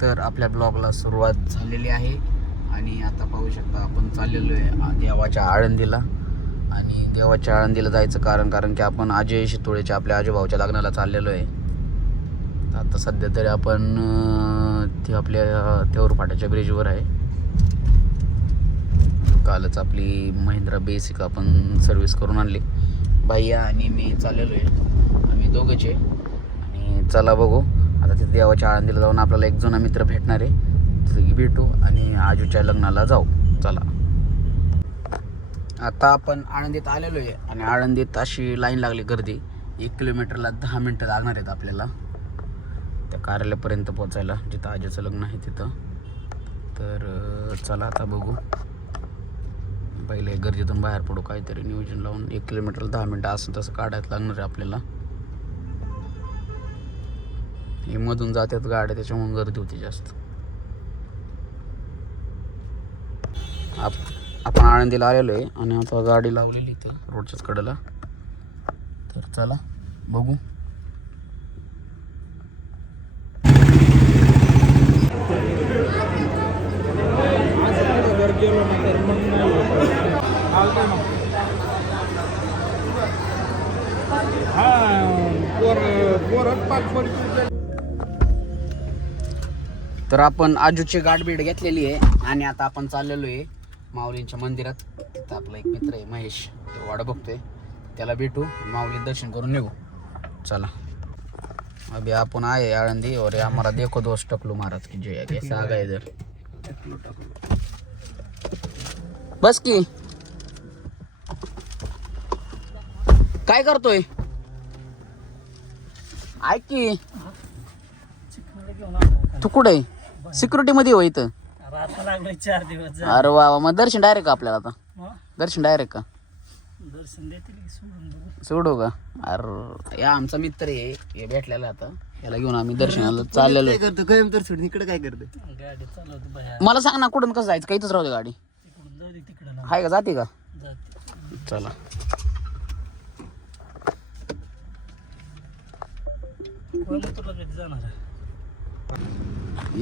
तर आपल्या ब्लॉगला सुरुवात झालेली आहे आणि आता पाहू शकता आपण चाललेलो आहे देवाच्या आळंदीला. आणि देवाच्या आळंदीला जायचं कारण की आपण अजय शितोळेच्या आपल्या आजोबाच्या लग्नाला चाललेलो आहे. आता सध्या तरी आपण ते आपल्या तेऊर फाट्याच्या ब्रिजवर आहे. कालच आपली महिंद्रा बेसिक आपण सर्व्हिस करून आणली. भैया आणि मी चाललेलो आहे, आम्ही दोघंच आहे. आणि चला बघू आता तिथे देवाच्या आळंदीला जाऊन आपल्याला एक जुना मित्र भेटणार आहे, तिथे भेटू आणि आजूच्या लग्नाला जाऊ. चला आता आपण आळंदीत आलेलो आहे आणि आळंदीत अशी लाईन लागली गर्दी. 1 किलोमीटरला 10 मिनटं लागणार आहेत आपल्याला त्या कार्यालयापर्यंत पोचायला जिथं आजीचं लग्न आहे तिथं. तर चला आता बघू, पहिले गर्दीतून बाहेर पडू, काहीतरी नियोजन लावून. 1 किलोमीटरला 10 मिनटं असं तसं काढायला लागणार आहे आपल्याला. हे मधून जातात गाड्या त्याच्यामुळे गर्दी होती जास्त. आपण आळंदीला आलेलो आहे आणि आता गाडी लावलेली इथं रोडच्याच कडेला. तर चला बघू. तर आपण आजूची गाठभेट घेतलेली आहे आणि आता आपण चाललेलो आहे माऊलींच्या मंदिरात. तिथं आपला एक मित्र आहे महेश, तो वाट बघतोय, त्याला भेटू, माऊली दर्शन करून निघू. चला अभी आपण आए आळंदी और हमारा देखो दोस्त टकलू महाराज की जय. कैसा आ गए इधर, बस की काय करतोय, ऐक की तू कुठे सिक्युरिटी मध्ये हो इथं. 4 दिवस. अरे वा, मग दर्शन डायरेक्ट का आपल्याला आता, दर्शन डायरेक्ट का दर्शन देतील सोडू का. अरे या आमचा मित्र आहे, हे भेटलेला आता, याला घेऊन आम्ही दर्शनाला चाललेलो. इकडे काय करतो, गाडी चालवतो बाहेर. मला सांग ना कुठून कसं जायचं, काहीच राहू दे गाडी. तिकडून जाऊ दे तिकडं आहे का, जाते का. जाते. चला तुला कधी जाणार आहे.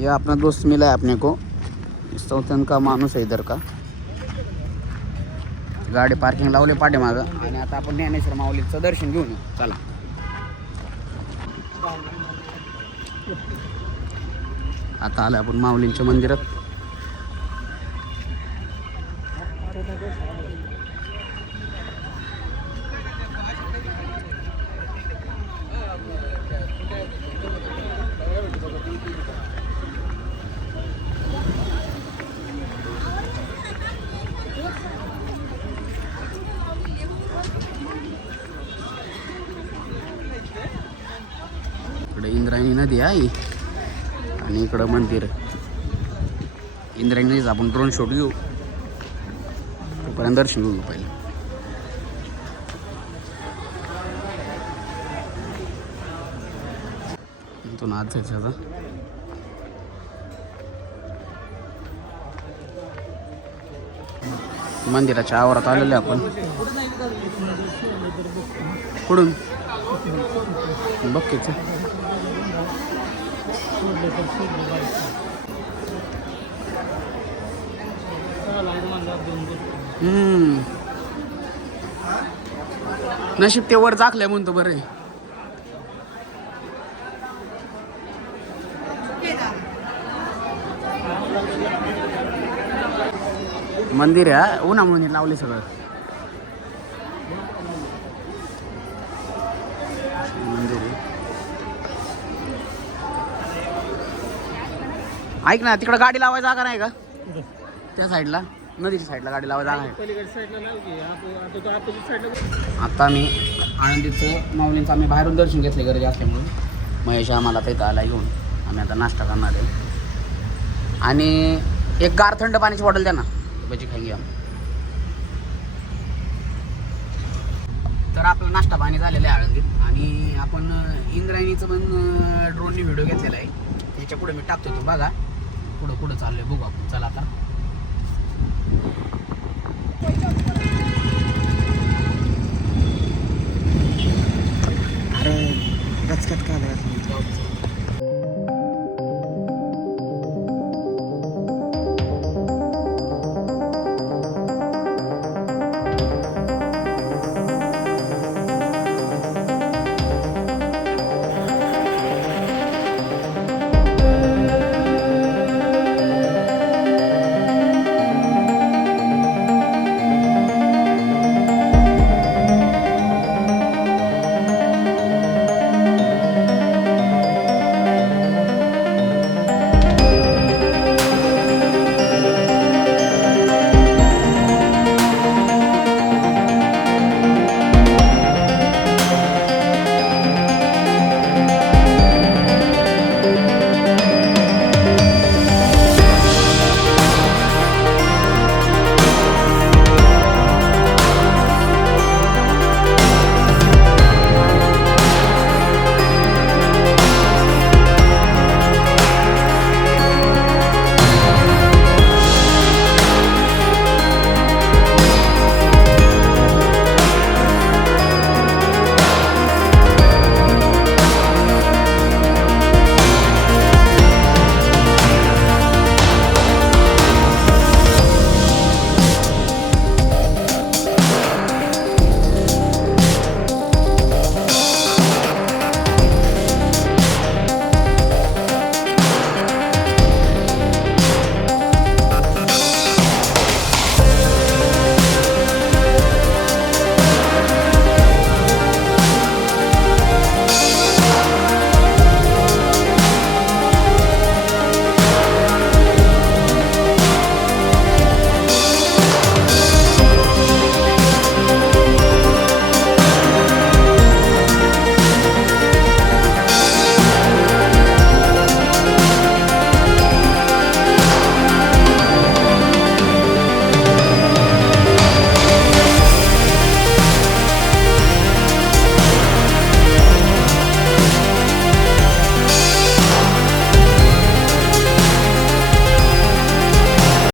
ये अपना दोस्त मिला है अपने को, सौतन का माणूस आहे इधर का. गाडी पार्किंग लावले पाठीमागं आणि आता आपण ज्ञानेश्वर माऊलीचं दर्शन घेऊन येऊ. चला आता आलं आपण माऊलींच्या मंदिरात. इकडे इंद्रायणी नदी आहे आणि इकडं मंदिर. इंद्रायणी नदीचं आपण ड्रोन शॉट घेऊ, तोपर्यंत दर्शन घेऊ पहिले. इथून आज जायचं आता. मंदिराच्या आवारात आलेले आपण. कुठून बघ की नशीब ते वर चाकलंय म्हणतो. बरं मंदिर आहे, उन्हामुळे लावले सगळं. मंदिर ऐक ना, तिकडं गाडी लावायची जागा नाही का त्या साईडला, नदीच्या साईडला गाडी लावायची जागा आहे. आता मी आळंदीचं माऊलींचं आम्ही बाहेरून दर्शन घेतले गरज असल्यामुळे. महेश आम्हाला तिथं आला घेऊन, आम्ही आता नाश्ता करणार आहे. आणि एक गार थंड पाण्याची बॉटल द्या ना, भजी खाई घ्या. तर आपला नाश्ता पाणी झालेलं आहे आळंदीत आणि आपण इंद्रायणीचं पण ड्रोनने व्हिडिओ घेतलेला आहे. याच्या पुढे मी टाकतो, तो बघा पुढं चाललोय बघू आपण. चला आता